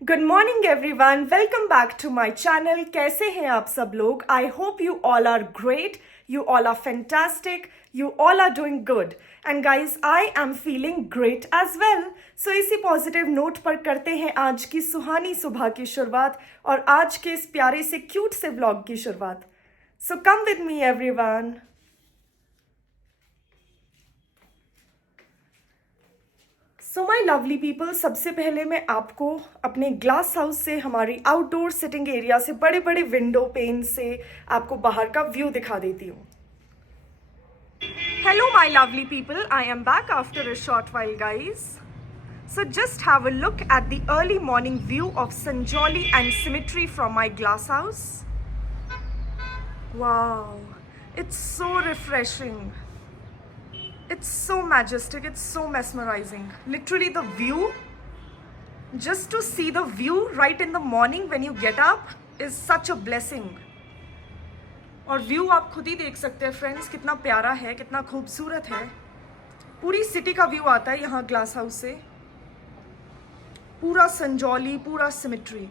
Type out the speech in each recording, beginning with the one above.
Good morning everyone, welcome back to my channel. कैसे हैं आप सब लोग? I hope you all are great, you all are fantastic, you all are doing good and guys I am feeling great as well. So इसी positive note पर करते हैं आज की सुहानी सुबह की शुरुआत और आज के इस प्यारे से क्यूट से व्लॉग की शुरुआत। So come with me everyone. So my lovely people, सबसे पहले मैं आपको अपने ग्लास हाउस से, हमारी आउटडोर सिटिंग एरिया से, बड़े बड़े विंडो पेन से आपको बाहर का व्यू दिखा देती हूँ। Hello my lovely people, I am back after a short while guys. So just have a look at the early morning view of Sanjoli and Symmetry from my glass house. Wow, it's so refreshing. It's so majestic, it's so mesmerizing. Literally the view, just to see the view right in the morning when you get up is such a blessing. और view आप खुद ही देख सकते हैं friends, कितना प्यारा है, कितना खूबसूरत है। पूरी सिटी का व्यू आता है यहाँ ग्लास हाउस से, पूरा संजौली, पूरा cemetery.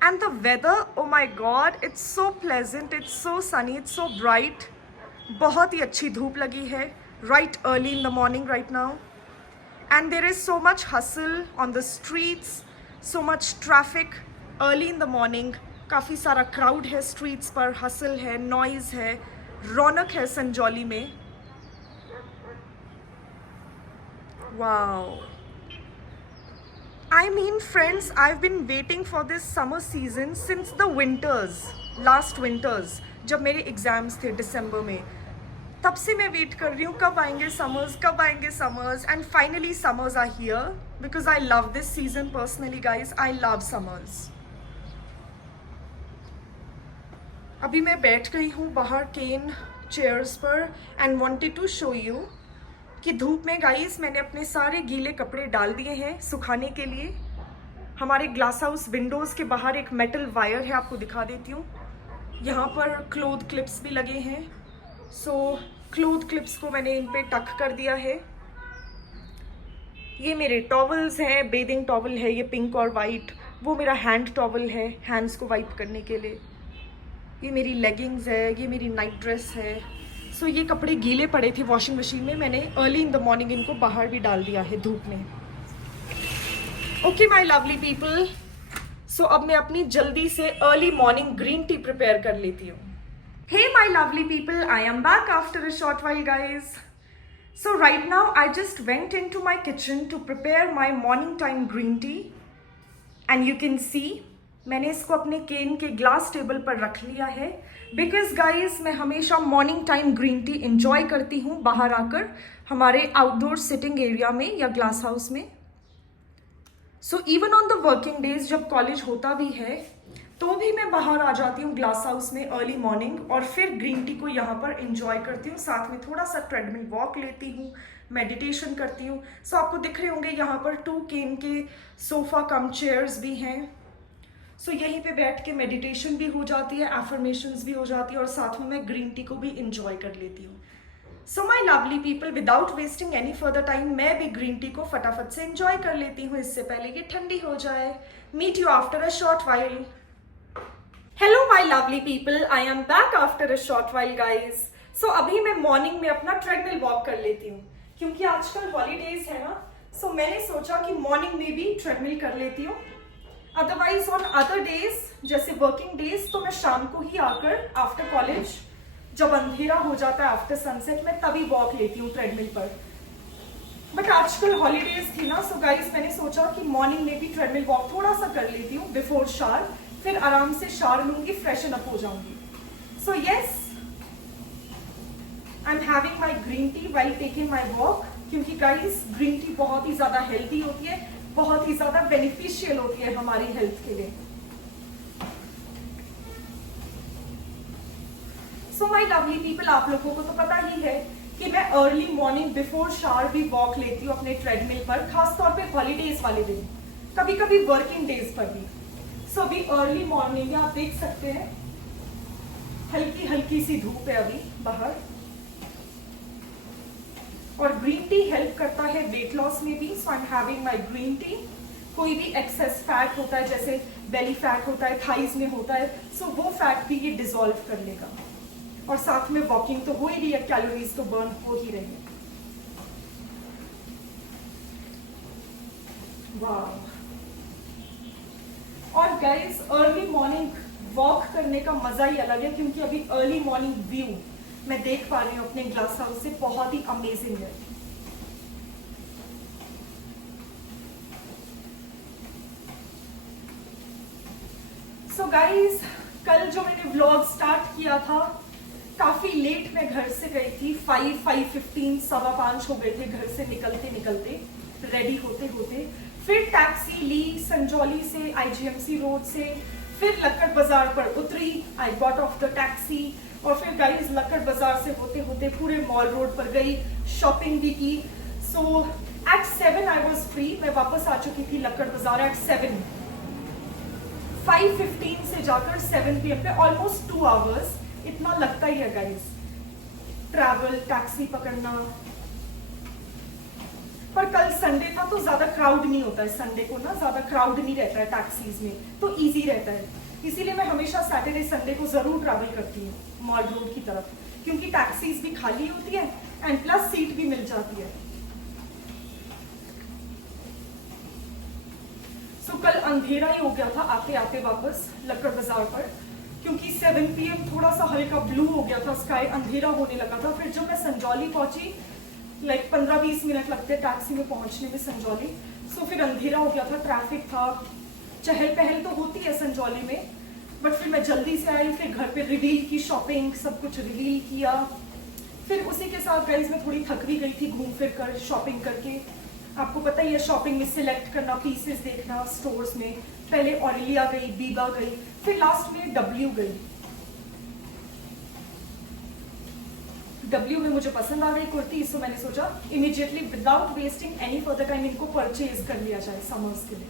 And the weather, oh my god, it's so pleasant, it's so sunny, it's so bright. बहुत ही अच्छी धूप लगी है right early in the morning right now, and there is so much hustle on the streets, so much traffic early in the morning. काफ़ी सारा crowd है streets पर, hustle है, noise है, रौनक है संजौली में। wow, I mean friends, I've been waiting for this summer season since the winters, last winters, जब मेरे एग्जाम्स थे दिसंबर में, तब से मैं वेट कर रही हूँ कब आएंगे समर्स, कब आएंगे summers. And finally summers are here because I love this season personally guys, I love summers. अभी मैं बैठ गई हूँ बाहर केन चेयर्स पर and wanted to show you कि धूप में गाइज मैंने अपने सारे गीले कपड़े डाल दिए हैं सुखाने के लिए। हमारे ग्लास हाउस विंडोज़ के बाहर एक मेटल वायर है, आपको दिखा देती हूँ। यहाँ पर क्लोथ क्लिप्स भी लगे हैं, सो क्लोथ क्लिप्स को मैंने इन पे टक कर दिया है। ये मेरे टॉवल्स हैं, बेदिंग टॉवल है ये पिंक और वाइट, वो मेरा हैंड टॉवल है हैंड्स को वाइप करने के लिए। ये मेरी लेगिंग्स है, ये मेरी नाइट ड्रेस है। सो ये कपड़े गीले पड़े थे वॉशिंग मशीन में, मैंने अर्ली इन द मॉर्निंग इनको बाहर भी डाल दिया है धूप में। ओके माई लवली पीपल, सो अब मैं अपनी जल्दी से early morning green tea prepare कर लेती हूँ। Hey my lovely people, I am back after a short while guys. So right now I just went into my kitchen to prepare my morning time green tea and you can see मैंने इसको अपने केन के glass table पर रख लिया है because guys मैं हमेशा morning time green tea enjoy करती हूँ बाहर आकर हमारे आउटडोर सिटिंग एरिया में या ग्लास हाउस में। So even on the working days जब कॉलेज होता भी है तो भी मैं बाहर आ जाती हूँ ग्लास हाउस में अर्ली मॉर्निंग और फिर ग्रीन टी को यहाँ पर एंजॉय करती हूँ। साथ में थोड़ा सा ट्रेडमिल वॉक लेती हूँ, मेडिटेशन करती हूँ। सो आपको दिख रहे होंगे यहाँ पर 2 केन के सोफ़ा कम चेयर्स भी हैं। सो यहीं पे बैठ के मेडिटेशन भी हो जाती है, एफर्मेशंस भी हो जाती है और साथ में मैं ग्रीन टी को भी इंजॉय कर लेती हूँ। So my lovely people, without wasting any further time मैं भी ग्रीन टी को फटाफट से इंजॉय कर लेती हूँ इससे पहले कि ठंडी हो जाए। Meet you after a short while. Hello my lovely people, I am back after a short while guys. So अभी मैं मॉर्निंग में अपना ट्रेडमिल वॉक कर लेती हूँ क्योंकि आजकल हॉलीडेज है ना, सो मैंने सोचा कि मॉर्निंग में भी ट्रेडमिल कर लेती हूँ। अदरवाइज ऑन अदर डेज जैसे वर्किंग डेज तो मैं शाम को ही आकर आफ्टर कॉलेज जब अंधेरा हो जाता है आफ्टर सनसेट में तभी वॉक लेती हूँ ट्रेडमिल पर। बट आजकल हॉलीडेज थी ना, सो गाइज मैंने सोचा कि मॉर्निंग में भी ट्रेडमिल वॉक थोड़ा सा कर लेती हूँ बिफोर शावर, फिर आराम से शावर लूंगी, फ्रेशन अप हो जाऊंगी। So yes, I am having my green T while taking my walk क्योंकि गाइस ग्रीन टी बहुत ही ज्यादा हेल्दी होती है, बहुत ही ज्यादा बेनिफिशियल होती है हमारी हेल्थ के लिए। सो माई लवली पीपल, आप लोगों को तो पता ही है कि मैं अर्ली मॉर्निंग बिफोर शावर भी वॉक लेती हूँ अपने ट्रेडमिल पर, खासतौर पे हॉलीडेज वाले दिन, कभी कभी वर्किंग डेज पर भी। सो अभी अर्ली मॉर्निंग आप देख सकते हैं हल्की हल्की सी धूप है अभी बाहर और ग्रीन टी हेल्प करता है वेट लॉस में भी। So I am having my green tea कोई भी एक्सेस फैट होता है, जैसे बेली फैट होता है, थाइज में होता है, सो वो फैट भी ये डिसॉल्व कर लेगा। और साथ में वॉकिंग तो हो ही रही है, कैलोरीज तो बर्न हो ही रही है। वाह। और गाइस अर्ली मॉर्निंग वॉक करने का मजा ही अलग है, क्योंकि अभी अर्ली मॉर्निंग व्यू मैं देख पा रही हूँ अपने ग्लास हाउस से, बहुत ही अमेजिंग है। सो गाइस कल जो मैंने व्लॉग स्टार्ट किया था, काफी लेट मैं घर से गई थी, 5:15 5:15 हो गए थे घर से निकलते निकलते, रेडी होते होते। फिर टैक्सी ली संजौली से, IGMC रोड से, फिर लक्कड़ बाजार पर उतरी, I got off the taxi, और फिर गाइस लक्कड़ बाजार से होते होते पूरे मॉल रोड पर गई, शॉपिंग भी की। सो एट 7 आई वॉज फ्री, मैं वापस आ चुकी थी लक्कड़ बाजार एट 7। 5:15 से जाकर 7 PM पे ऑलमोस्ट 2 आवर्स इतना लगता ही है गाइस, ट्रैवल, टैक्सी पकड़ना। पर कल संडे था तो ज्यादा क्राउड नहीं होता है, संडे को ना ज्यादा क्राउड नहीं रहता है टैक्सीज में, तो इजी रहता है। इसीलिए मैं हमेशा सैटरडे संडे को जरूर ट्रैवल करती हूँ मॉल रोड की तरफ, क्योंकि टैक्सीज भी खाली होती है एंड प्लस सीट भी मिल जाती है। सो कल अंधेरा ही हो गया था आते आते वापस लक्कड़ बाजार पर, क्योंकि 7 PM थोड़ा सा हल्का ब्लू हो गया था स्काई, अंधेरा होने लगा था। फिर जब मैं संजौली पहुंची, लाइक 15-20 मिनट लगते टैक्सी में पहुंचने में संजौली, सो फिर अंधेरा हो गया था, ट्रैफिक था, चहल पहल तो होती है संजौली में, बट फिर मैं जल्दी से आई, फिर घर पे रिवील की शॉपिंग, सब कुछ रिवील किया। फिर उसी के साथ गाइस मैं थोड़ी थक भी गई थी घूम फिर कर, शॉपिंग करके। आपको पता ही है शॉपिंग में सिलेक्ट करना, पीसेस देखना स्टोर्स में, पहले ऑरेलिया गई, बीबा गई, फिर लास्ट में W गई। W में मुझे पसंद आ गई कुर्ती, सो मैंने सोचा immediately without wasting any further time इनको परचेज कर लिया जाए समर्स के लिए।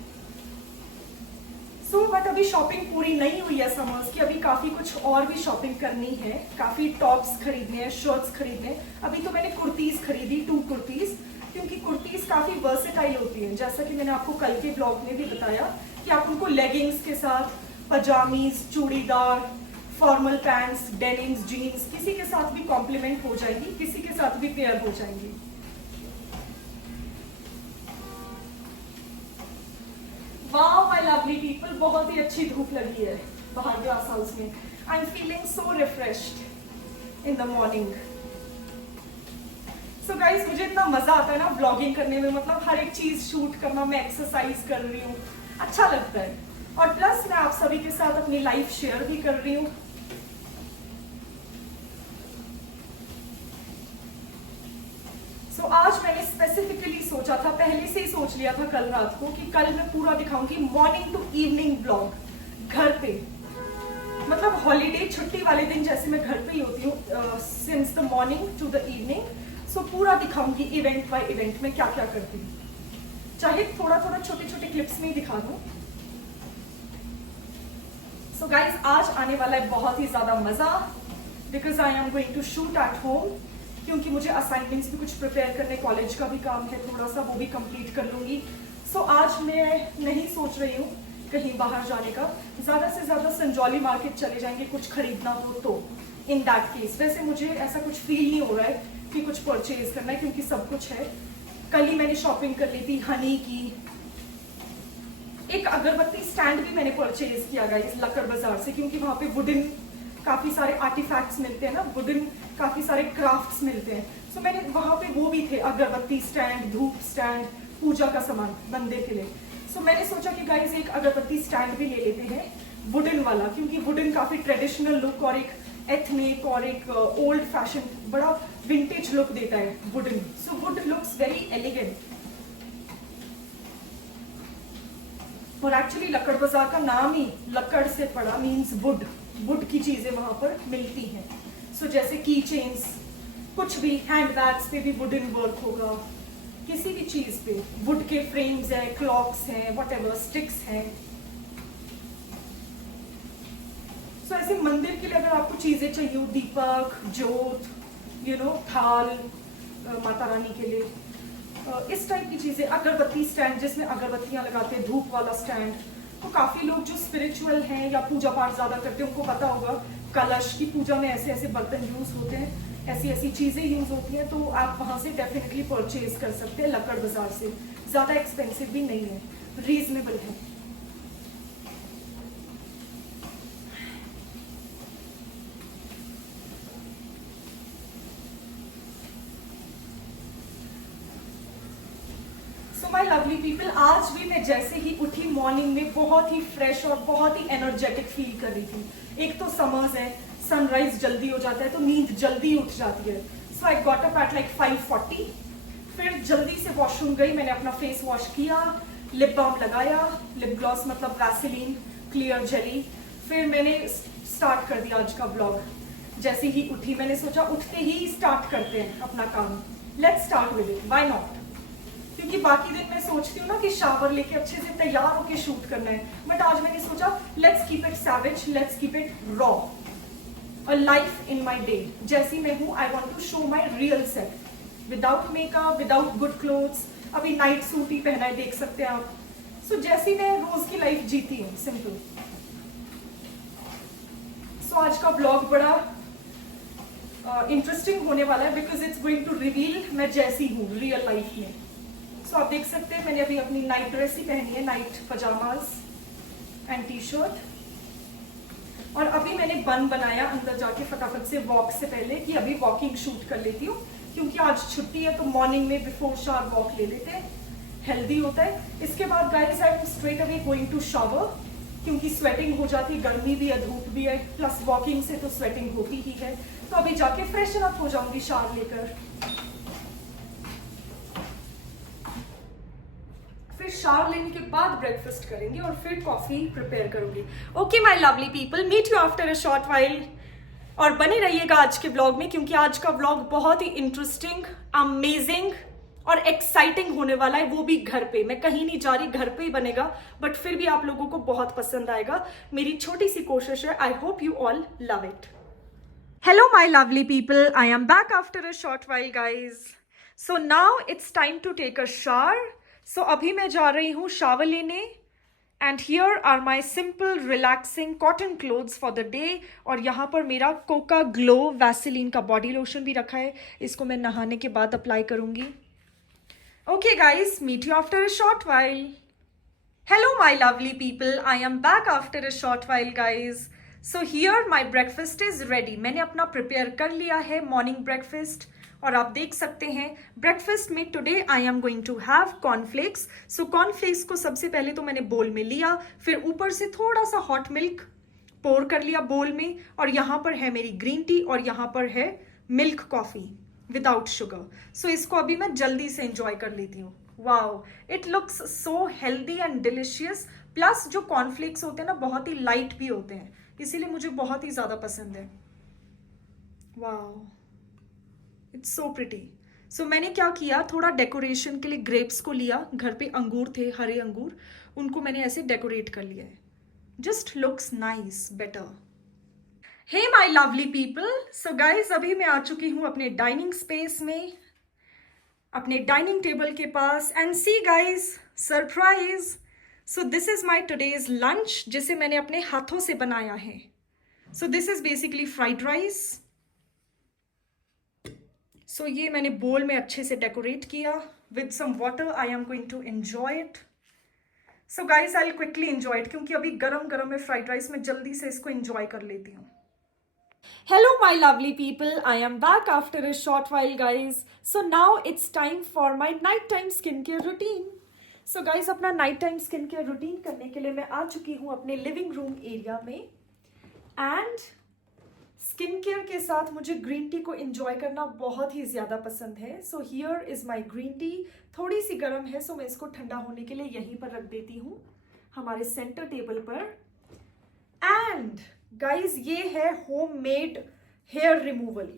सो बट अभी शॉपिंग पूरी नहीं हुई है समर्स की, अभी काफी कुछ और भी शॉपिंग करनी है, काफी टॉप्स खरीदने हैं, शर्ट्स खरीदने हैं। अभी तो मैंने कुर्तीज खरीदी, 2 कुर्तीज, क्योंकि कुर्तीज काफी वर्सेटाइल होती हैं, जैसा कि मैंने आपको कल के ब्लॉग में भी बताया कि आप उनको लेगिंग्स के साथ, पजामीज, churidar, formal pants, denims, jeans, किसी के साथ भी कॉम्प्लीमेंट हो जाएगी, किसी के साथ भी पेयर हो जाएंगी। वाह माय लवली पीपल, बहुत ही अच्छी धूप लगी है बाहर ग्लास हाउस में। आई am feeling so refreshed in the morning. So guys मुझे इतना मजा आता है ना ब्लॉगिंग करने में, मतलब हर एक चीज शूट करना, मैं एक्सरसाइज कर रही हूँ, अच्छा लगता है। और प्लस मैं आप सभी के साथ अपनी लाइफ शेयर भी कर रही हूँ। आज मैंने स्पेसिफिकली सोचा था, पहले से ही सोच लिया था कल रात को, कि कल मैं पूरा दिखाऊंगी मॉर्निंग टू इवनिंग ब्लॉग घर पे, मतलब हॉलीडे छुट्टी वाले दिन जैसे मैं घर पे ही होती हूँ since the morning to the evening. So पूरा दिखाऊंगी इवेंट बाय इवेंट में क्या क्या करती हूँ, चाहे थोड़ा थोड़ा छोटे छोटे क्लिप्स में ही दिखा दूं। सो गाइज आज आने वाला है बहुत ही ज्यादा मजा, because I am going to shoot at home, क्योंकि मुझे असाइनमेंट्स भी कुछ प्रिपेयर करने, कॉलेज का भी काम है थोड़ा सा, वो भी कंप्लीट कर लूंगी। सो आज मैं नहीं सोच रही हूँ कहीं बाहर जाने का, ज्यादा से ज्यादा संजौली मार्केट चले जाएंगे कुछ खरीदना हो तो, इन दैट केस। वैसे मुझे ऐसा कुछ फील नहीं हो रहा है कि कुछ परचेज करना है, क्योंकि सब कुछ है। कल ही मैंने शॉपिंग कर ली थी हनी की, एक अगरबत्ती स्टैंड भी मैंने परचेज किया गाइस लक्कड़ बाजार से, क्योंकि वहां पे वुडन काफी सारे आर्टिफैक्ट्स मिलते हैं ना, वुडन काफी सारे क्राफ्ट्स मिलते हैं। सो मैंने वहां पे वो भी थे, अगरबत्ती स्टैंड, धूप स्टैंड, पूजा का सामान बंदे के लिए। सो मैंने सोचा कि गाइस एक अगरबत्ती स्टैंड भी ले लेते हैं वुडन वाला, क्योंकि वुडन काफी ट्रेडिशनल लुक और एक एथनिक और एक ओल्ड फैशन, बड़ा विंटेज लुक देता है wooden. So would looks very elegant. और एक्चुअली लक्कड़ बाजार का नाम ही लक्कड़ से पड़ा, मीन्स वुड, वुड की चीजें वहां पर मिलती हैं। सो जैसे की चेन्स, कुछ भी हैंड बैग्स पे भी वुडन वर्क होगा, किसी भी चीज पे वुड के फ्रेम्स हैं, क्लॉक्स हैं, व्हाटएवर, स्टिक्स हैं। सो ऐसे मंदिर के लिए अगर आपको चीजें चाहिए, दीपक, जोत, थाल माता रानी के लिए, इस टाइप की चीजें, अगरबत्ती स्टैंड जिसमें अगरबत्तियां लगाते हैं, धूप वाला स्टैंड। तो काफी लोग जो स्पिरिचुअल हैं या पूजा पाठ ज्यादा करते हैं उनको पता होगा कलश की पूजा में ऐसे ऐसे बर्तन यूज होते हैं, ऐसी ऐसी चीजें यूज होती हैं। तो आप वहां से डेफिनेटली परचेज कर सकते हैं लक्कड़ बाजार से। ज्यादा एक्सपेंसिव भी नहीं है, रीजनेबल है। माय लवली पीपल, आज भी मैं जैसे ही उठी मॉर्निंग में बहुत ही फ्रेश और बहुत ही एनर्जेटिक फील कर रही थी। एक तो समर्स है, सनराइज जल्दी हो जाता है तो नींद जल्दी उठ जाती है। So I got up at like 5:40। फिर जल्दी से वॉशरूम गई, मैंने अपना फेस वॉश किया, लिप बाम लगाया, लिप ग्लॉस मतलब वैसेलिन क्लियर जेली। फिर मैंने स्टार्ट कर दिया आज का ब्लॉग। जैसे ही उठी मैंने सोचा उठते ही स्टार्ट करते हैं अपना काम, let's start with it, why not. क्योंकि बाकी दिन मैं सोचती हूँ ना कि शावर लेके अच्छे से तैयार होके शूट करना है, बट आज मैंने सोचा let's keep it savage, let's keep it raw, a life in my day. जैसी मैं हूँ, I want to show my real self, without makeup, without good clothes. अभी नाइट सूट ही पहना है, देख सकते हैं आप। सो जैसी मैं रोज की लाइफ जीती हूँ, सिंपल। सो आज का ब्लॉग बड़ा इंटरेस्टिंग होने वाला है because it's going to reveal मैं जैसी हूँ रियल लाइफ में। सो आप देख सकते हैं मैंने अभी अपनी नाइट ड्रेस ही पहनी है, night pyjamas and T shirt. और अभी मैंने बन बनाया अंदर जाके फटाफट से वॉक से पहले कि अभी वॉकिंग शूट कर लेती हूँ, क्योंकि आज छुट्टी है तो मॉर्निंग में बिफोर शावर वॉक ले लेते हैं, हेल्दी होता है। इसके बाद guys I am straight away going to shower, क्योंकि स्वेटिंग हो जाती है, गर्मी भी है, धूप भी है, प्लस वॉकिंग से तो स्वेटिंग होती ही है। तो अभी जाके फ्रेशन अप हो जाऊंगी शावर लेकर, फिर शावर लेने के बाद ब्रेकफास्ट करेंगे और फिर कॉफी प्रिपेयर करूंगी। Okay my lovely people, meet you after a short while. और बने रहिएगा आज के ब्लॉग में, क्योंकि आज का ब्लॉग बहुत ही इंटरेस्टिंग, अमेजिंग और एक्साइटिंग होने वाला है, वो भी घर पे। मैं कहीं नहीं जा रही, घर पे ही बनेगा, बट फिर भी आप लोगों को बहुत पसंद आएगा। मेरी छोटी सी कोशिश है, आई hope you all love it. Hello my lovely people, I am back after a short while guys. So now it's time to take a shower. So अभी मैं जा रही हूँ शावर लेने, and here are my simple relaxing cotton clothes for the day. और यहाँ पर मेरा कोका ग्लो वैसेलिन का बॉडी लोशन भी रखा है, इसको मैं नहाने के बाद अप्लाई करूँगी। Okay guys, meet you after a short while. Hello my lovely people, I am back after a short while guys. So here my breakfast is ready. मैंने अपना प्रिपेयर कर लिया है मॉर्निंग ब्रेकफास्ट, और आप देख सकते हैं ब्रेकफास्ट में today I am going to have cornflakes. So cornflakes को सबसे पहले तो मैंने बोल में लिया, फिर ऊपर से थोड़ा सा हॉट मिल्क पोर कर लिया बोल में, और यहाँ पर है मेरी ग्रीन टी और यहाँ पर है मिल्क कॉफी विदाउट शुगर। सो इसको अभी मैं जल्दी से इंजॉय कर लेती हूँ। Wow, it looks so healthy and delicious. Plus जो कॉर्नफ्लेक्स होते हैं ना, बहुत ही लाइट भी होते हैं, इसीलिए मुझे बहुत ही ज़्यादा पसंद है। Wow, it's so pretty. So मैंने क्या किया, थोड़ा डेकोरेशन के लिए ग्रेप्स को लिया, घर पे अंगूर थे, हरे अंगूर, उनको मैंने ऐसे डेकोरेट कर लिया है। Just looks nice, better. Hey my lovely people, so guys अभी मैं आ चुकी हूँ अपने डाइनिंग स्पेस में, अपने डाइनिंग टेबल के पास। And see guys, surprise, so this is my today's lunch, जिसे मैंने अपने हाथों से बनाया है। So this is basically fried rice. So ये मैंने बोल में अच्छे से डेकोरेट किया with some water. I am going to enjoy it. So guys I will quickly enjoy it, क्योंकि अभी गरम गरम है फ्राइड राइस, मैं जल्दी से इसको एंजॉय कर लेती हूँ। Hello my lovely people, I am back after a short while guys. So now it's time for my nighttime skincare routine. So guys, अपना night time skin care routine करने के लिए मैं आ चुकी हूँ अपने लिविंग रूम एरिया में। And skin care के साथ मुझे ग्रीन टी को एंजॉय करना बहुत ही ज़्यादा पसंद है। So here is my green T. थोड़ी सी गर्म है, सो मैं इसको ठंडा होने के लिए यहीं पर रख देती हूँ हमारे सेंटर टेबल पर। एंड गाइज, ये है होममेड हेयर रिमूवल,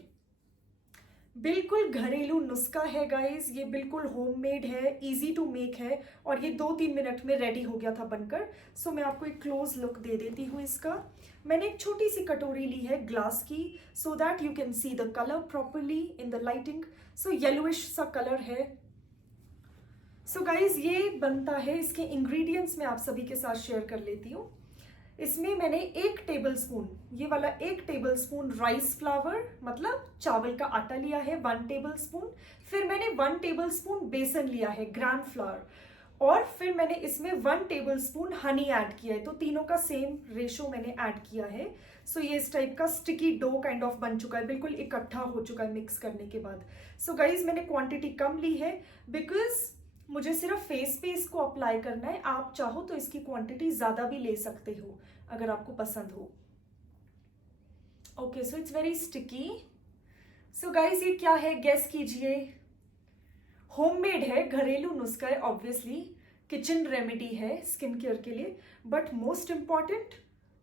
बिल्कुल घरेलू नुस्खा है गाइज। ये बिल्कुल होममेड है, इजी टू मेक है, और ये 2-3 मिनट में रेडी हो गया था बनकर। सो मैं आपको एक क्लोज लुक दे देती हूँ इसका। मैंने एक छोटी सी कटोरी ली है ग्लास की, so that you can see the colour properly in the lighting. So yellowish सा कलर है, सो गाइज ये बनता है, इसके इंग्रेडिएंट्स मैं आप सभी के साथ शेयर कर लेती हूँ। इसमें मैंने 1 टेबलस्पून, ये वाला 1 टेबलस्पून राइस फ्लावर मतलब चावल का आटा लिया है, 1 टेबलस्पून। फिर मैंने 1 टेबलस्पून बेसन लिया है, ग्राम फ्लावर। और फिर मैंने इसमें 1 टेबलस्पून हनी ऐड किया है। तो तीनों का सेम रेशो मैंने ऐड किया है। सो ये इस टाइप का स्टिकी डो काइंड ऑफ बन चुका है, बिल्कुल इकट्ठा हो चुका है मिक्स करने के बाद। सो गाइज मैंने क्वांटिटी कम ली है बिकॉज मुझे सिर्फ फेस पे इसको अप्लाई करना है। आप चाहो तो इसकी क्वांटिटी ज्यादा भी ले सकते हो अगर आपको पसंद हो। Okay, so it's very sticky. So guys ये क्या है गेस कीजिए। होममेड है, घरेलू नुस्खा है, ऑब्वियसली किचन रेमेडी है स्किन केयर के लिए। बट मोस्ट इंपॉर्टेंट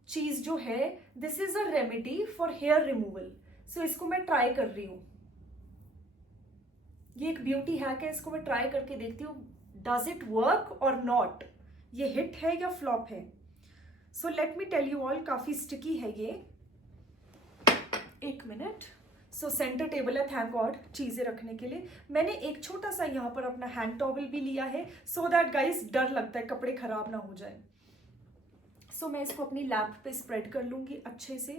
चीज जो है, this is a remedy for hair removal. So इसको मैं ट्राई कर रही हूं। ये एक ब्यूटी हैक है, इसको मैं ट्राई करके देखती हूँ डज इट वर्क और नॉट, ये हिट है या फ्लॉप है। So let me tell you all, काफी स्टिकी है ये। 1 मिनट। सो सेंटर टेबल है, थैंक गॉड, चीजें रखने के लिए। मैंने एक छोटा सा यहाँ पर अपना हैंड टॉवल भी लिया है सो दैट गाइस डर लगता है कपड़े खराब ना हो जाए। सो मैं इसको अपनी लैप पे स्प्रेड कर लूंगी अच्छे से,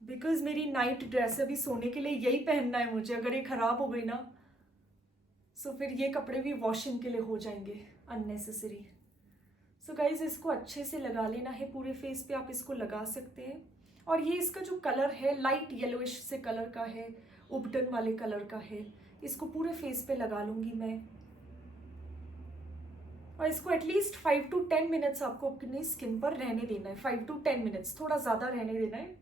बिकॉज मेरी नाइट ड्रेस अभी सोने के लिए यही पहनना है मुझे। अगर ये खराब हो गई ना सो फिर ये कपड़े भी वॉशिंग के लिए हो जाएंगे अननेसेसरी। सो गाइज इसको अच्छे से लगा लेना है पूरे फेस पे, आप इसको लगा सकते हैं। और ये इसका जो कलर है लाइट येलोइश से कलर का है, उबटन वाले कलर का है। इसको पूरे फेस पे लगा लूंगी मैं। और इसको एटलीस्ट 5 to 10 मिनट्स आपको अपनी स्किन पर रहने देना है। 5 to 10 मिनट्स, थोड़ा ज्यादा रहने देना है।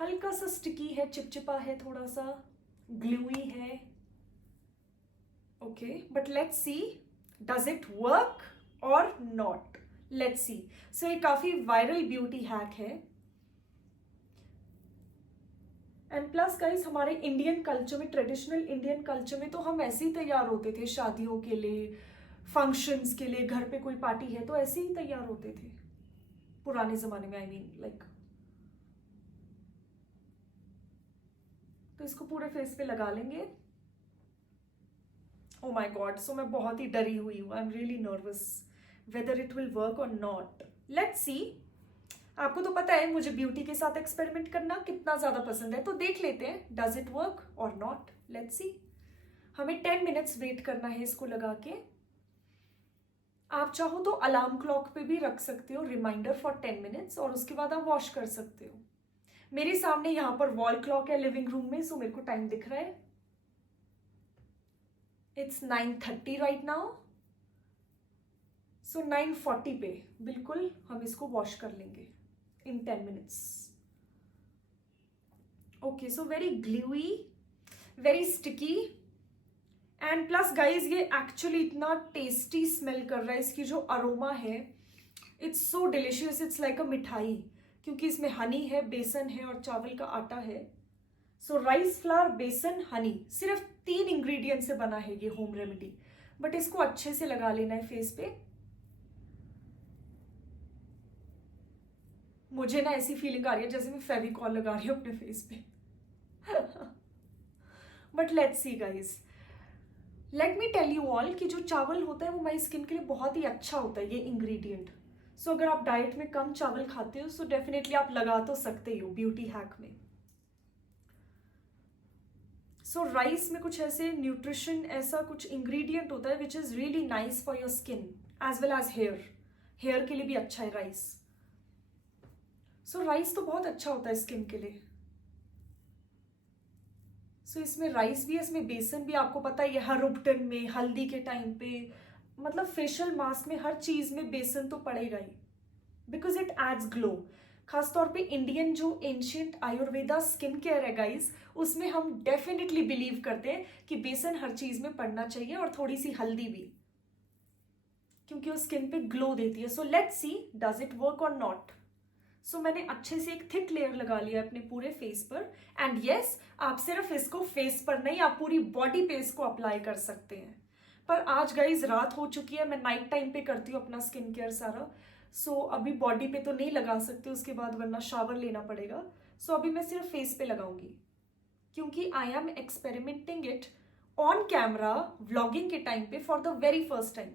हल्का सा स्टिकी है, चिपचिपा है, थोड़ा सा ग्लूई है। Okay, but let's see does it work और नॉट। Let's see. सो ये काफी वायरल ब्यूटी हैक है। एंड प्लस गाइस हमारे इंडियन कल्चर में, ट्रेडिशनल इंडियन कल्चर में तो हम ऐसे ही तैयार होते थे शादियों के लिए, फंक्शंस के लिए। घर पे कोई पार्टी है तो ऐसे ही तैयार होते थे पुराने जमाने में, आई मीन लाइक। तो इसको पूरे फेस पे लगा लेंगे। ओ माई गॉड, सो मैं बहुत ही डरी हुई हूँ। I am really nervous whether it will work और नॉट। लेट्स सी। आपको तो पता है मुझे ब्यूटी के साथ एक्सपेरिमेंट करना कितना ज्यादा पसंद है, तो देख लेते हैं डज इट वर्क और नॉट। लेट्स सी। हमें 10 मिनट्स वेट करना है इसको लगा के। आप चाहो तो अलार्म क्लॉक पे भी रख सकते हो रिमाइंडर फॉर 10 मिनट्स, और उसके बाद आप वॉश कर सकते हो। मेरे सामने यहाँ पर वॉल क्लॉक है लिविंग रूम में, सो मेरे को टाइम दिख रहा है। It's 9:30 right now. सो 9:40 पे बिल्कुल हम इसको वॉश कर लेंगे in 10 minutes. Okay, so very gluey, very sticky, and plus guys ये एक्चुअली इतना टेस्टी स्मेल कर रहा है। इसकी जो अरोमा है it's so delicious, it's like a mithai, क्योंकि इसमें हनी है, बेसन है और चावल का आटा है। सो राइस फ्लावर, बेसन, हनी, सिर्फ 3 इंग्रेडिएंट से बना है ये होम रेमेडी। बट इसको अच्छे से लगा लेना है फेस पे। मुझे ना ऐसी फीलिंग आ रही है जैसे मैं फेविकॉल लगा रही हूँ अपने फेस पे। But let's see guys, let me tell you all कि जो चावल होता है वो हमारी स्किन के लिए बहुत ही अच्छा होता है, ये इंग्रेडिएंट। सो अगर आप डाइट में कम चावल खाते हो सो डेफिनेटली आप लगा तो सकते हो ब्यूटी हैक में। सो राइस में कुछ ऐसे न्यूट्रिशन, ऐसा कुछ इंग्रेडिएंट होता है which is really nice for your skin as well as hair. Hair के लिए भी अच्छा है राइस। सो राइस तो बहुत अच्छा होता है स्किन के लिए। सो इसमें राइस भी है, इसमें बेसन भी। आपको पता है ये हर उपटन में, हल्दी के टाइम पे, मतलब फेशियल मास्क में, हर चीज में बेसन तो पड़ेगा ही, बिकॉज इट एड्स ग्लो। खासतौर पे इंडियन जो एंशियंट आयुर्वेदा स्किन केयर है गाइस, उसमें हम डेफिनेटली बिलीव करते हैं कि बेसन हर चीज में पड़ना चाहिए, और थोड़ी सी हल्दी भी, क्योंकि वो स्किन पे ग्लो देती है। So let's see does it work और नॉट। सो मैंने अच्छे से एक थिक लेयर लगा लिया अपने पूरे फेस पर। एंड यस, आप सिर्फ इसको फेस पर नहीं, आप पूरी बॉडी पे इसको अप्लाई कर सकते हैं। पर आज गाइज रात हो चुकी है, मैं नाइट टाइम पे करती हूँ अपना स्किन केयर सारा। सो अभी बॉडी पे तो नहीं लगा सकते उसके बाद, वरना शावर लेना पड़ेगा। सो अभी मैं सिर्फ फेस पे लगाऊंगी, क्योंकि I am experimenting it on camera vlogging के टाइम पे for the very first time.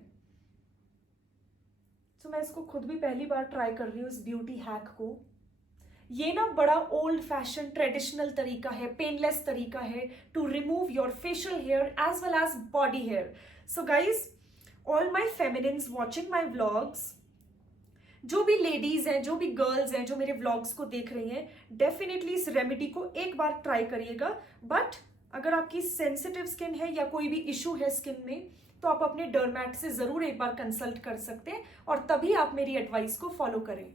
So मैं इसको खुद भी पहली बार ट्राई कर रही हूँ, इस ब्यूटी हैक को। ये ना बड़ा ओल्ड फैशन ट्रेडिशनल तरीका है, पेनलेस तरीका है to remove your facial hair as well as body hair. So guys, all my feminines watching my vlogs, जो भी लेडीज हैं, जो भी गर्ल्स हैं, जो मेरे व्लॉग्स को देख रही हैं, डेफिनेटली इस रेमेडी को एक बार ट्राई करिएगा। बट अगर आपकी सेंसिटिव स्किन है या कोई भी इशू है स्किन में, तो आप अपने डर्मैट से जरूर एक बार कंसल्ट कर सकते हैं और तभी आप मेरी एडवाइस को फॉलो करें।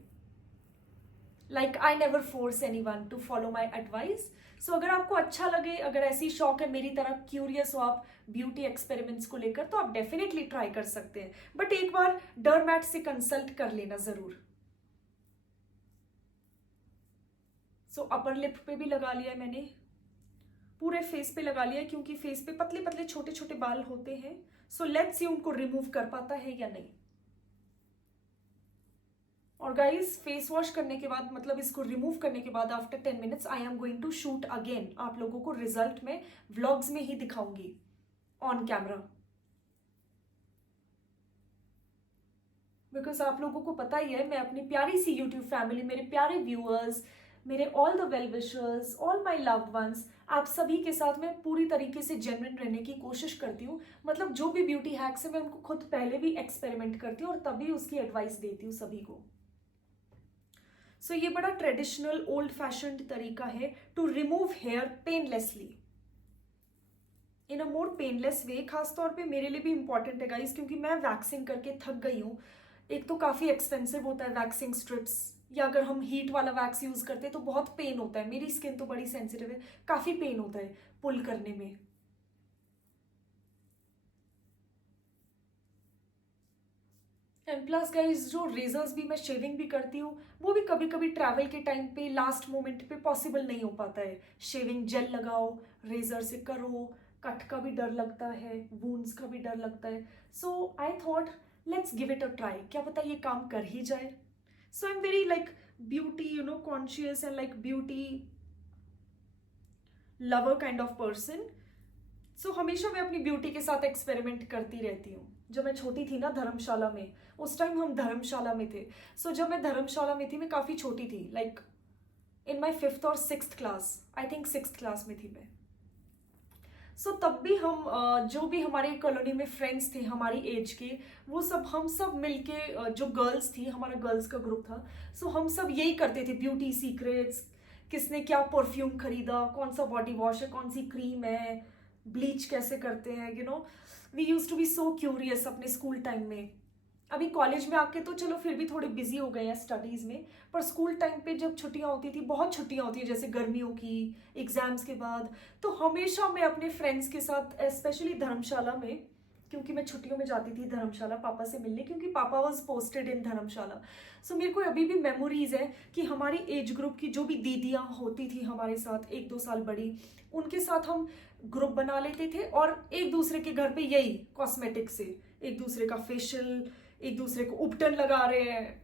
Like I never force anyone to follow my advice. So अगर आपको अच्छा लगे, अगर ऐसी शौक है मेरी तरह, क्यूरियस हो आप ब्यूटी एक्सपेरिमेंट्स को लेकर, तो आप डेफिनेटली ट्राई कर सकते हैं। बट एक बार डर्मैट से कंसल्ट कर लेना जरूर। सो अपर लिप पे भी लगा लिया मैंने, पूरे फेस पे लगा लिया, क्योंकि फेस पे पतले पतले छोटे छोटे बाल होते हैं। सो लेट्स सी उनको रिमूव कर पाता है या नहीं। और गाइस, फेस वॉश करने के बाद, मतलब इसको रिमूव करने के बाद after 10 minutes I am going to shoot again. आप लोगों को रिजल्ट में व्लॉग्स में ही दिखाऊंगी ऑन कैमरा, बिकॉज आप लोगों को पता ही है, मैं अपनी प्यारी सी यूट्यूब फैमिली, मेरे प्यारे व्यूअर्स, मेरे all the well wishers, all my loved ones, आप सभी के साथ मैं पूरी तरीके से जेन्युइन रहने की कोशिश करती हूँ। मतलब जो भी ब्यूटी हैक्स है मैं उनको खुद पहले भी एक्सपेरिमेंट करती हूँ और तभी उसकी एडवाइस देती हूँ सभी को। सो ये बड़ा ट्रेडिशनल ओल्ड फैशन्ड तरीका है to remove hair painlessly in a more painless way. खासतौर पे मेरे लिए भी इंपॉर्टेंट है गाइस, क्योंकि मैं वैक्सिंग करके थक गई हूँ। एक तो काफ़ी एक्सपेंसिव होता है वैक्सिंग स्ट्रिप्स, या अगर हम हीट वाला वैक्स यूज़ करते हैं तो बहुत पेन होता है। मेरी स्किन तो बड़ी सेंसिटिव है, काफ़ी पेन होता है पुल करने में। एंड प्लस गाइज, जो रेजर्स भी मैं शेविंग भी करती हूँ, वो भी कभी कभी ट्रैवल के टाइम पे लास्ट मोमेंट पे पॉसिबल नहीं हो पाता है। शेविंग जेल लगाओ, रेजर से करो, कट का भी डर लगता है, वूंड्स का भी डर लगता है। So I thought let's give it a try, क्या पता ये काम कर ही जाए। So I am very like beauty conscious and like beauty lover kind of person. So हमेशा मैं अपनी ब्यूटी के साथ एक्सपेरिमेंट करती रहती हूँ। जब मैं छोटी थी ना धर्मशाला में, उस टाइम हम धर्मशाला में थे। सो जब मैं धर्मशाला में थी, मैं काफ़ी छोटी थी, लाइक इन माई 5th और 6th class, I think 6th class में थी मैं। सो तब भी हम जो भी हमारे कॉलोनी में फ्रेंड्स थे हमारी एज के, वो सब हम सब मिलके, जो गर्ल्स थी, हमारा गर्ल्स का ग्रुप था, सो हम सब यही करते थे, ब्यूटी सीक्रेट्स, किसने क्या परफ्यूम खरीदा, कौन सा बॉडी वॉश है, कौन सी क्रीम है, ब्लीच कैसे करते हैं, we use to be so curious अपने स्कूल टाइम में। अभी कॉलेज में आके तो चलो फिर भी थोड़े बिजी हो गए हैं स्टडीज में, पर स्कूल टाइम पे जब छुट्टियां होती थी, बहुत छुट्टियां होती है जैसे गर्मियों की, एग्जाम्स के बाद, तो हमेशा मैं अपने फ्रेंड्स के साथ, स्पेशली धर्मशाला में, क्योंकि मैं छुट्टियों में जाती थी धर्मशाला पापा से मिलने, क्योंकि पापा वॉज पोस्टेड इन धर्मशाला। सो मेरे को अभी भी मेमोरीज है कि हमारी एज ग्रुप की जो भी दीदियाँ होती थी हमारे साथ 1-2 साल बड़ी, उनके साथ हम ग्रुप बना लेते थे और एक दूसरे के घर पे यही कॉस्मेटिक से एक दूसरे का फेशियल, एक दूसरे को उपटन लगा रहे हैं।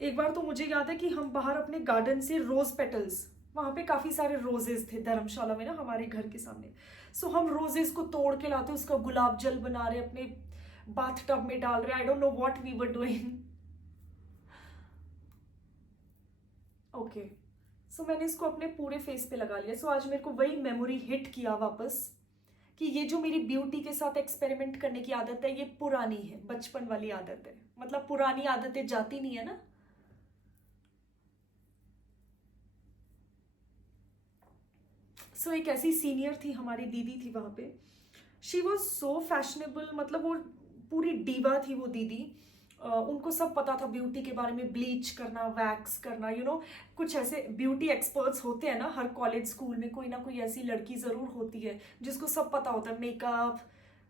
एक बार तो मुझे याद है कि हम बाहर अपने गार्डन से रोज पेटल्स, वहां पे काफी सारे रोजेस थे धर्मशाला में ना हमारे घर के सामने, सो हम रोजेस को तोड़ के लाते, उसका गुलाब जल बना रहे, अपने बाथ टब में डाल रहे, I don't know what we were doing. Okay, so मैंने इसको अपने पूरे फेस पे लगा लिया। सो आज मेरे को वही मेमोरी हिट किया वापस कि ये जो मेरी ब्यूटी के साथ एक्सपेरिमेंट करने की आदत है, ये पुरानी है, बचपन वाली आदत है। मतलब पुरानी आदतें जाती नहीं है ना। सो एक ऐसी सीनियर थी, हमारी दीदी थी वहां पे, शी वॉज सो फैशनेबल, मतलब वो पूरी डीवा थी वो दीदी। उनको सब पता था ब्यूटी के बारे में, ब्लीच करना, वैक्स करना, कुछ ऐसे ब्यूटी एक्सपर्ट्स होते हैं ना, हर कॉलेज स्कूल में कोई ना कोई ऐसी लड़की जरूर होती है जिसको सब पता होता है, मेकअप,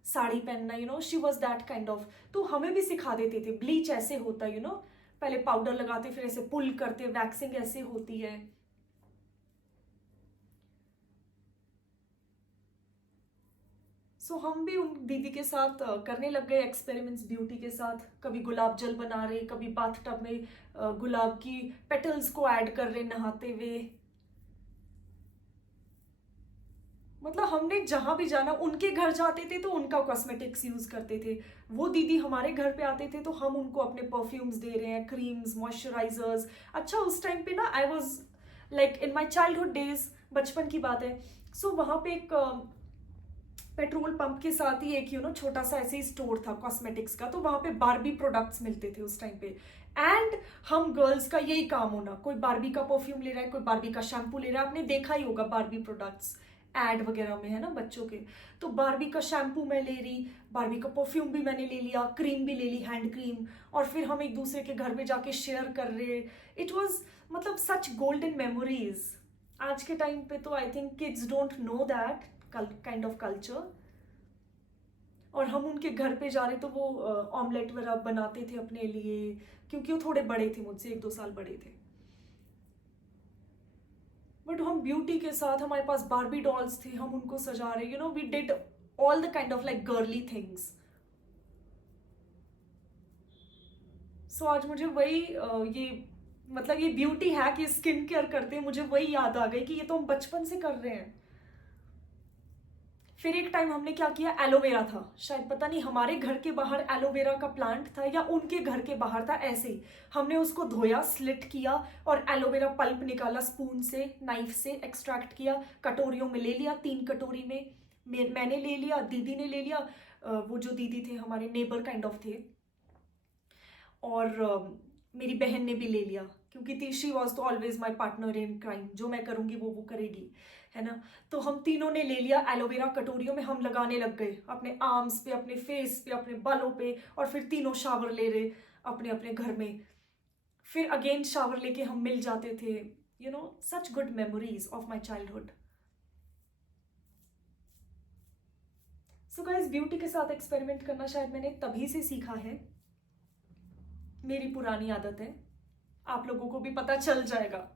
साड़ी पहनना, she was that kind of. तो हमें भी सिखा देते थे ब्लीच ऐसे होता है, पहले पाउडर लगाते फिर ऐसे पुल करते, वैक्सिंग ऐसे होती है। सो हम भी उन दीदी के साथ करने लग गए एक्सपेरिमेंट्स ब्यूटी के साथ। कभी गुलाब जल बना रहे, कभी बाथ टब में गुलाब की पेटल्स को ऐड कर रहे नहाते हुए। मतलब हमने जहाँ भी जाना, उनके घर जाते थे तो उनका कॉस्मेटिक्स यूज़ करते थे, वो दीदी हमारे घर पे आते थे तो हम उनको अपने परफ्यूम्स दे रहे हैं, क्रीम्स, मॉइस्चराइजर्स। अच्छा उस टाइम पे ना I was like in my childhood days, बचपन की बात है। सो वहाँ पे एक पेट्रोल पंप के साथ ही एक छोटा सा ऐसे ही स्टोर था कॉस्मेटिक्स का, तो वहाँ पे बारबी प्रोडक्ट्स मिलते थे उस टाइम पे। एंड हम गर्ल्स का यही काम होना, कोई बारबी का परफ्यूम ले रहा है, कोई बारबी का शैम्पू ले रहा है, आपने देखा ही होगा बारबी प्रोडक्ट्स एड वगैरह में, है ना, बच्चों के। तो बारबी का शैम्पू मैं ले रही, बारबी का परफ्यूम भी मैंने ले लिया, क्रीम भी ले ली, हैंड क्रीम, और फिर हम एक दूसरे के घर में जाके शेयर कर रहे। इट वॉज मतलब सच गोल्डन मेमोरीज। आज के टाइम पे तो I think kids don't know that kind of culture. और हम उनके घर पे जा रहे तो वो ऑमलेट वगैरह बनाते थे अपने लिए, क्योंकि वो थोड़े बड़े थे मुझसे, 1-2 साल बड़े थे। बट हम ब्यूटी के साथ, हमारे पास बारबी डॉल्स थे, हम उनको सजा रहे, we did all the kind of like girly things. So आज मुझे वही ये मतलब ये ब्यूटी हैक, ये स्किन केयर करते हैं, मुझे वही याद आ गई कि ये तो हम बचपन से कर रहे हैं। फिर एक टाइम हमने क्या किया, एलोवेरा था शायद, पता नहीं हमारे घर के बाहर एलोवेरा का प्लांट था या उनके घर के बाहर था, ऐसे ही हमने उसको धोया, स्लिट किया और एलोवेरा पल्प निकाला, स्पून से, नाइफ से एक्सट्रैक्ट किया, कटोरियों में ले लिया, 3 कटोरी में मैंने ले लिया, दीदी ने ले लिया, वो जो दीदी थे हमारे नेबर काइंड ऑफ थे, और मेरी बहन ने भी ले लिया, क्योंकि शी वॉज तो always my partner in crime, जो मैं करूँगी वो करेगी, है ना। तो हम तीनों ने ले लिया एलोवेरा, कटोरियों में हम लगाने लग गए, अपने आर्म्स पे, अपने फेस पे, अपने बालों पे, और फिर तीनों शावर ले रहे अपने अपने घर में। फिर अगेन शावर लेके हम मिल जाते थे, such good memories of my childhood. So guys, beauty के साथ एक्सपेरिमेंट करना शायद मैंने तभी से सीखा है, मेरी पुरानी आदत है, आप लोगों को भी पता चल जाएगा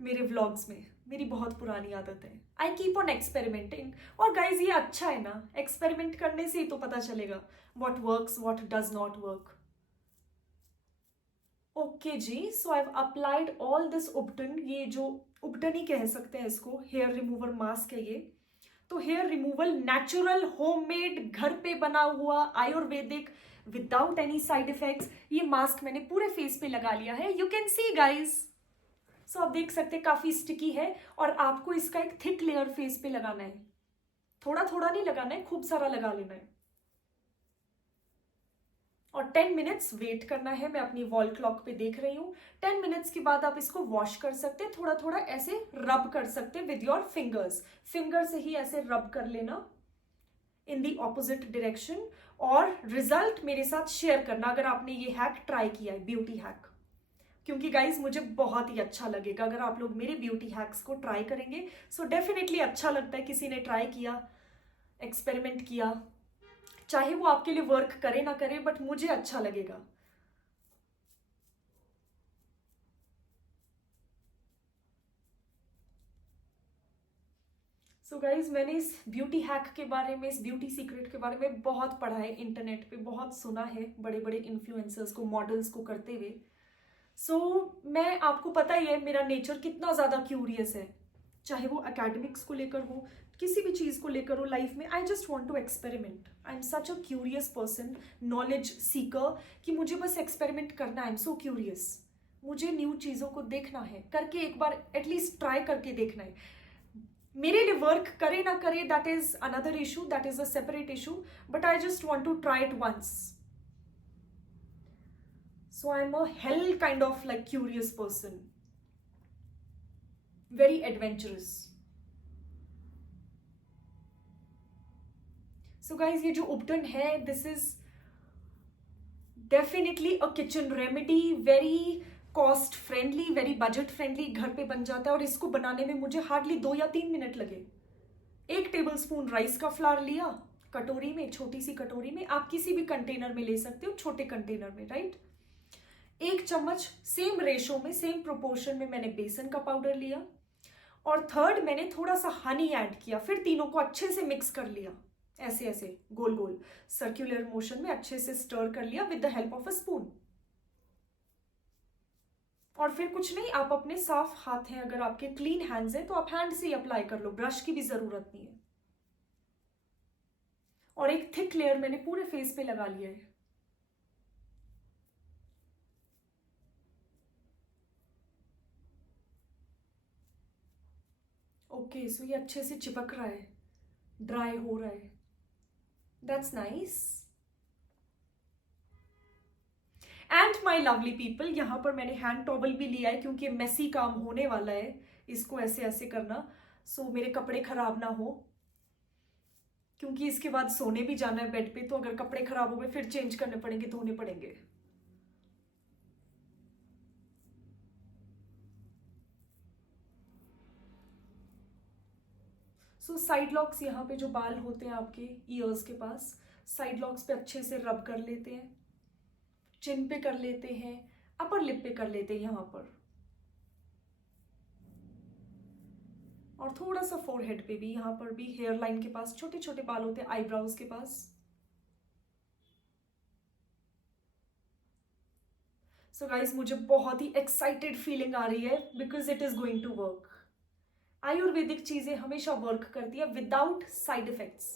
मेरे व्लॉग्स में, मेरी बहुत पुरानी आदत है। I keep on experimenting. और गाइज ये अच्छा है ना, एक्सपेरिमेंट करने से ही तो पता चलेगा what works, what does not work. Okay जी, so I have applied all this ubtan, ये जो उबटन ही कह सकते हैं इसको, हेयर रिमूवर मास्क है ये। तो हेयर रिमूवल नेचुरल, होममेड, घर पे बना हुआ, Ayurvedic, without any side effects, ये मास्क मैंने पूरे फेस पे लगा लिया है। यू कैन सी गाइज, सो आप देख सकते हैं काफी स्टिकी है, और आपको इसका एक थिक लेयर फेस पे लगाना है, थोड़ा थोड़ा नहीं लगाना है, खूब सारा लगा लेना है, और 10 मिनट्स वेट करना है। मैं अपनी वॉल क्लॉक पे देख रही हूँ। 10 मिनट्स के बाद आप इसको वॉश कर सकते हैं, थोड़ा थोड़ा ऐसे रब कर सकते हैं विद योर फिंगर्स, फिंगर से ही ऐसे रब कर लेना इन दी ऑपोजिट डायरेक्शन, और रिजल्ट मेरे साथ शेयर करना अगर आपने ये हैक ट्राई किया है, ब्यूटी हैक। क्योंकि गाइज मुझे बहुत ही अच्छा लगेगा अगर आप लोग मेरे ब्यूटी हैक्स को ट्राई करेंगे। सो डेफिनेटली अच्छा लगता है किसी ने ट्राई किया, एक्सपेरिमेंट किया, चाहे वो आपके लिए वर्क करे ना करे, बट मुझे अच्छा लगेगा। सो गाइज, मैंने इस ब्यूटी हैक के बारे में, इस ब्यूटी सीक्रेट के बारे में बहुत पढ़ा है इंटरनेट पे, बहुत सुना है बड़े बड़े इन्फ्लुएंसर्स को, मॉडल्स को करते हुए। सो मैं, आपको पता ही है मेरा नेचर कितना ज़्यादा क्यूरियस है, चाहे वो एकेडमिक्स को लेकर हो, किसी भी चीज़ को लेकर हो लाइफ में। I just want to experiment, I am such a curious person, knowledge seeker, कि मुझे बस एक्सपेरिमेंट करना है। आई एम सो क्यूरियस, मुझे न्यू चीज़ों को देखना है, करके एक बार एटलीस्ट ट्राई करके देखना है। मेरे लिए वर्क करे ना करे, that is another issue, that is a separate issue, but I just want to try it once. So I'm a hell kind of like curious person, very adventurous. So guys, ये जो उपटन है, this is definitely a kitchen remedy, very cost friendly, very budget friendly, घर पे बन जाता है, और इसको बनाने में मुझे हार्डली 2 या 3 मिनट लगे। 1 टेबलस्पून राइस का फ्लावर लिया, कटोरी में, छोटी सी कटोरी में, आप किसी भी कंटेनर में ले सकते हो, छोटे कंटेनर में, राइट। 1 चम्मच सेम रेशो में, सेम प्रोपोर्शन में मैंने बेसन का पाउडर लिया, और थर्ड मैंने थोड़ा सा हनी ऐड किया, फिर तीनों को अच्छे से मिक्स कर लिया, ऐसे ऐसे गोल गोल सर्कुलर मोशन में अच्छे से स्टर कर लिया with the help of a spoon. और फिर कुछ नहीं, आप अपने साफ हाथ हैं, अगर आपके क्लीन हैंड्स हैं तो आप हैंड से ही अप्लाई कर लो, ब्रश की भी जरूरत नहीं है। और एक थिक लेयर मैंने पूरे फेस पे लगा लिया है। ओके, सो ये अच्छे से चिपक रहा है, ड्राई हो रहा है। That's nice. And my lovely people, यहाँ पर मैंने हैंड टॉवल भी लिया है क्योंकि मेसी काम होने वाला है इसको ऐसे ऐसे करना, सो मेरे कपड़े खराब ना हो, क्योंकि इसके बाद सोने भी जाना है बेड पे, तो अगर कपड़े खराब हो गए फिर चेंज करने पड़ेंगे, धोने पड़ेंगे। सो साइड लॉक्स, यहाँ पे जो बाल होते हैं आपके ईयर्स के पास, साइड लॉक्स पे अच्छे से रब कर लेते हैं, चिन पे कर लेते हैं, अपर लिप पे कर लेते हैं यहाँ पर, और थोड़ा सा फोरहेड पे भी, यहाँ पर भी हेयर लाइन के पास छोटे छोटे बाल होते हैं, आईब्राउज के पास। सो गाइज, मुझे बहुत ही एक्साइटेड फीलिंग आ रही है because it is going to work. Ayurvedic चीजें हमेशा वर्क करती है विदाउट साइड इफेक्ट्स।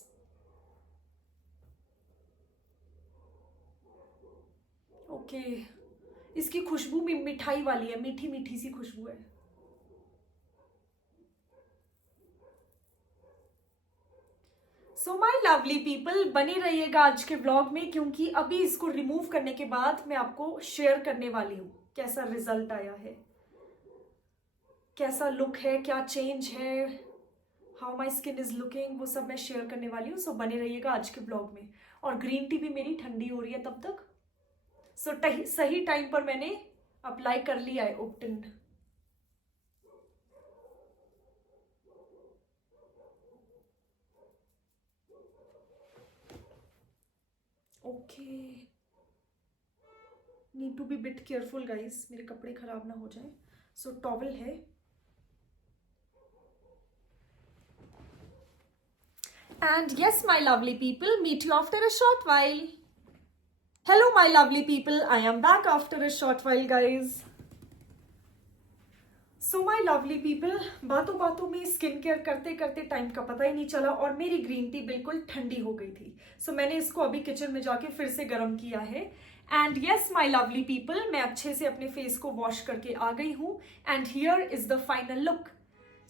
ओके, इसकी खुशबू भी मिठाई वाली है, मीठी मीठी सी खुशबू है। सो माई लवली पीपल, बने रहिएगा आज के व्लॉग में, क्योंकि अभी इसको रिमूव करने के बाद मैं आपको शेयर करने वाली हूँ कैसा रिजल्ट आया है, कैसा लुक है, क्या चेंज है, how my skin is looking, वो सब मैं शेयर करने वाली हूँ। सो बने रहिएगा आज के ब्लॉग में। और ग्रीन टी भी मेरी ठंडी हो रही है तब तक। सो सही टाइम पर मैंने अप्लाई कर लिया है ओप्टिन। Okay, need to be bit careful guys, मेरे कपड़े खराब ना हो जाए। सो टॉवल है, and yes my lovely people, meet you after a short while. Hello my lovely people, I am back after a short while guys. So my lovely people, बातों बातों में स्किन केयर करते करते time का पता ही नहीं चला और मेरी ग्रीन टी बिल्कुल ठंडी हो गई थी। सो मैंने इसको अभी किचन में जाके फिर से गर्म किया है। And yes my lovely people, मैं अच्छे से अपने फेस को वॉश करके आ गई हूँ and here is the final look.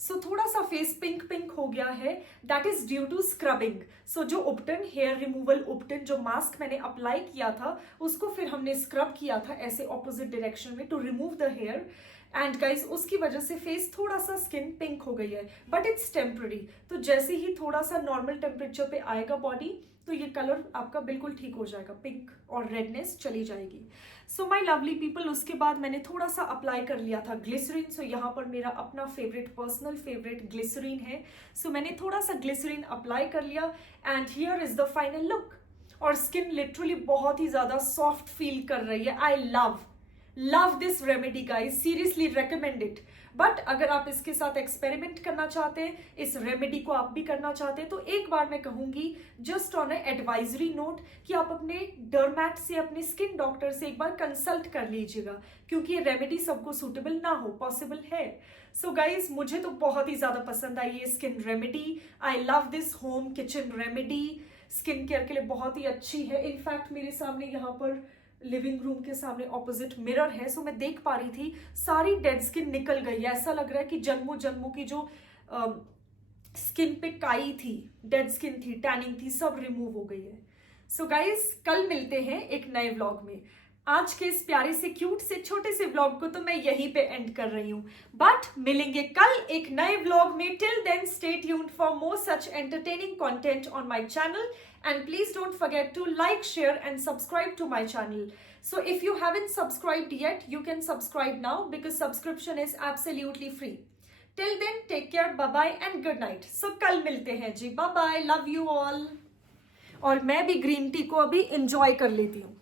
So थोड़ा सा फेस पिंक पिंक हो गया है, that is due to scrubbing. So जो उपटन हेयर रिमूवल उपटन जो मास्क मैंने अप्लाई किया था उसको फिर हमने स्क्रब किया था ऐसे ऑपोजिट डायरेक्शन में to remove the hair. And guys उसकी वजह से फेस थोड़ा सा स्किन पिंक हो गई है, बट इट्स टेम्पररी। तो जैसे ही थोड़ा सा नॉर्मल टेम्परेचर पे आएगा बॉडी तो ये कलर आपका बिल्कुल ठीक हो जाएगा, पिंक और रेडनेस चली जाएगी। सो माई लवली पीपल, उसके बाद मैंने थोड़ा सा अप्लाई कर लिया था ग्लिसरीन। सो यहाँ पर मेरा अपना फेवरेट पर्सनल फेवरेट ग्लिसरीन है। सो मैंने थोड़ा सा ग्लिसरीन अप्लाई कर लिया and here is the final look. और स्किन लिटरली बहुत ही ज्यादा सॉफ्ट फील कर रही है। आई love this remedy guys, seriously recommend it. But अगर आप इसके साथ एक्सपेरिमेंट करना चाहते हैं, इस रेमेडी को आप भी करना चाहते हैं, तो एक बार मैं कहूंगी जस्ट ऑन एडवाइजरी नोट कि आप अपने डर्मैट से, अपने स्किन डॉक्टर से एक बार कंसल्ट कर लीजिएगा, क्योंकि ये रेमेडी सबको सूटेबल ना हो, पॉसिबल है। सो गाइज मुझे तो बहुत ही ज्यादा पसंद आई ये skin remedy. I love this home kitchen remedy, skin care के लिए बहुत ही अच्छी है। इनफैक्ट मेरे सामने यहाँ पर लिविंग रूम के सामने ऑपोजिट मिरर है, सो मैं देख पा रही थी सारी डेड स्किन निकल गई है। ऐसा लग रहा है कि जन्मों जन्मों की जो स्किन पे काई थी, डेड स्किन थी, टैनिंग थी, सब रिमूव हो गई है। सो गाइज कल मिलते हैं एक नए व्लॉग में। आज के इस प्यारे से क्यूट से छोटे से व्लॉग को तो मैं यहीं पे एंड कर रही हूँ, बट मिलेंगे कल एक नए व्लॉग में। Till then stay tuned for more such entertaining content on my channel, and please don't forget to like, share and subscribe to my channel. So if you haven't subscribed yet, you can subscribe now because subscription is absolutely free. Till then, take care, bye bye and good night. So कल मिलते हैं जी, bye bye, love you all. और मैं भी green tea को अभी enjoy कर लेती हूँ।